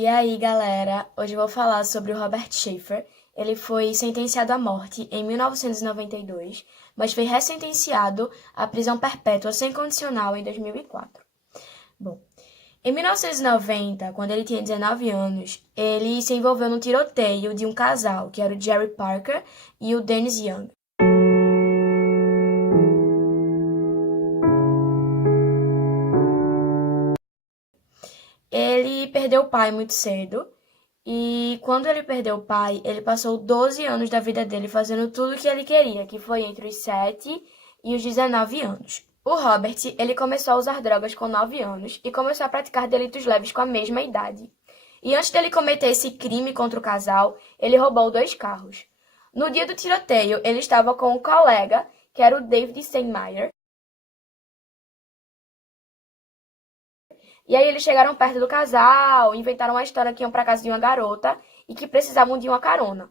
E aí, galera, hoje eu vou falar sobre o Robert Schaeffer. Ele foi sentenciado à morte em 1992, mas foi ressentenciado à prisão perpétua sem condicional em 2004. Bom, em 1990, quando ele tinha 19 anos, ele se envolveu no tiroteio de um casal, que era o Jerry Parker e o Dennis Young. Ele perdeu o pai muito cedo, e quando ele perdeu o pai, ele passou 12 anos da vida dele fazendo tudo o que ele queria, que foi entre os 7 e os 19 anos. O Robert, ele começou a usar drogas com 9 anos e começou a praticar delitos leves com a mesma idade. E antes dele cometer esse crime contra o casal, ele roubou 2 carros. No dia do tiroteio, ele estava com um colega, que era o David Steinmeier. E aí eles chegaram perto do casal, inventaram uma história que iam para casa de uma garota e que precisavam de uma carona.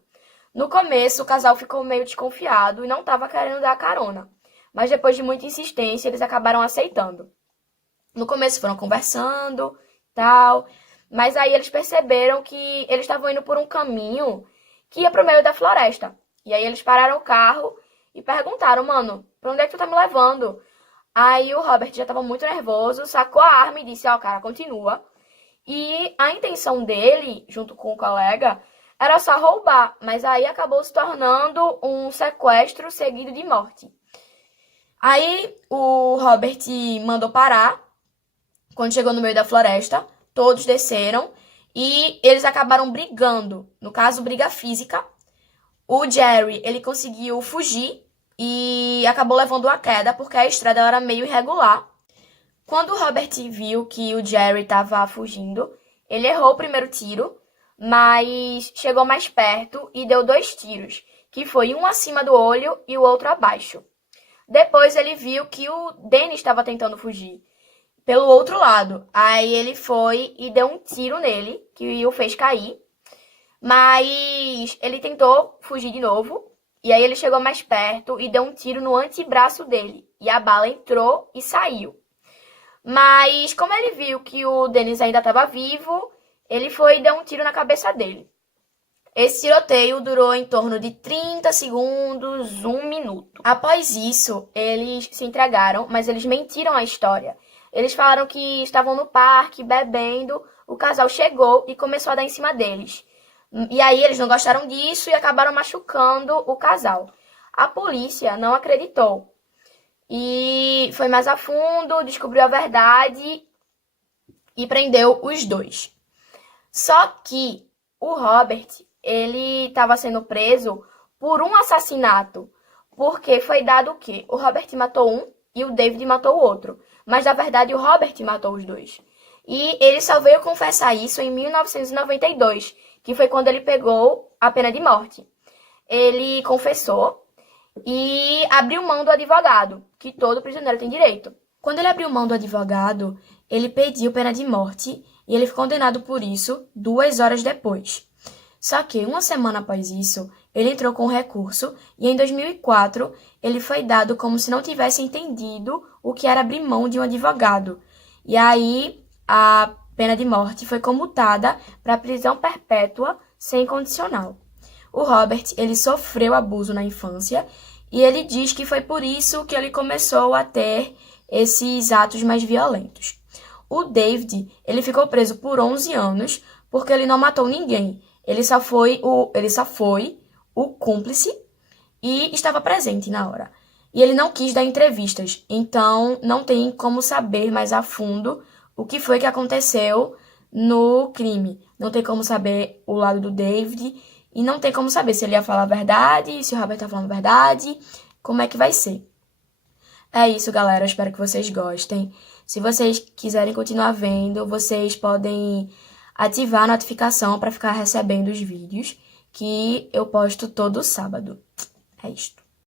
No começo, o casal ficou meio desconfiado e não estava querendo dar a carona. Mas depois de muita insistência, eles acabaram aceitando. No começo foram conversando, tal, mas aí eles perceberam que eles estavam indo por um caminho que ia pro meio da floresta. E aí eles pararam o carro e perguntaram: mano, pra onde é que tu tá me levando? Aí o Robert já estava muito nervoso, sacou a arma e disse: ó, cara, continua. E a intenção dele, junto com o colega, era só roubar, mas aí acabou se tornando um sequestro seguido de morte. Aí o Robert mandou parar. Quando chegou no meio da floresta, todos desceram e eles acabaram brigando. No caso, briga física. O Jerry, ele conseguiu fugir e acabou levando uma queda porque a estrada era meio irregular. Quando o Robert viu que o Jerry estava fugindo, ele errou o primeiro tiro, mas chegou mais perto e deu 2 tiros, que foi um acima do olho e o outro abaixo. Depois ele viu que o Dennis estava tentando fugir pelo outro lado. Aí ele foi e deu um tiro nele, que o fez cair. Mas ele tentou fugir de novo. E aí ele chegou mais perto e deu um tiro no antebraço dele. E a bala entrou e saiu. Mas como ele viu que o Dennis ainda estava vivo, ele foi e deu um tiro na cabeça dele. Esse tiroteio durou em torno de 30 segundos, 1 minuto. Após isso, eles se entregaram, mas eles mentiram a história. Eles falaram que estavam no parque, bebendo, o casal chegou e começou a dar em cima deles. E aí eles não gostaram disso e acabaram machucando o casal. A polícia não acreditou. E foi mais a fundo, descobriu a verdade e prendeu os 2. Só que o Robert, ele estava sendo preso por um assassinato. Porque foi dado o quê? O Robert matou um e o David matou o outro. Mas, na verdade, o Robert matou os 2. E ele só veio confessar isso em 1992, que foi quando ele pegou a pena de morte. Ele confessou e abriu mão do advogado, que todo prisioneiro tem direito. Quando ele abriu mão do advogado, ele pediu pena de morte e ele foi condenado por isso 2 horas depois. Só que, uma semana após isso, ele entrou com um recurso e em 2004 ele foi dado como se não tivesse entendido o que era abrir mão de um advogado. E aí a pena de morte foi comutada para prisão perpétua sem condicional. O Robert, ele sofreu abuso na infância e ele diz que foi por isso que ele começou a ter esses atos mais violentos. O David, ele ficou preso por 11 anos porque ele não matou ninguém. Ele só foi o cúmplice e estava presente na hora. E ele não quis dar entrevistas, então não tem como saber mais a fundo o que foi que aconteceu no crime. Não tem como saber o lado do David e não tem como saber se ele ia falar a verdade, se o Robert tá falando a verdade, como é que vai ser. É isso, galera. Eu espero que vocês gostem. Se vocês quiserem continuar vendo, vocês podem ativar a notificação para ficar recebendo os vídeos que eu posto todo sábado. É isto.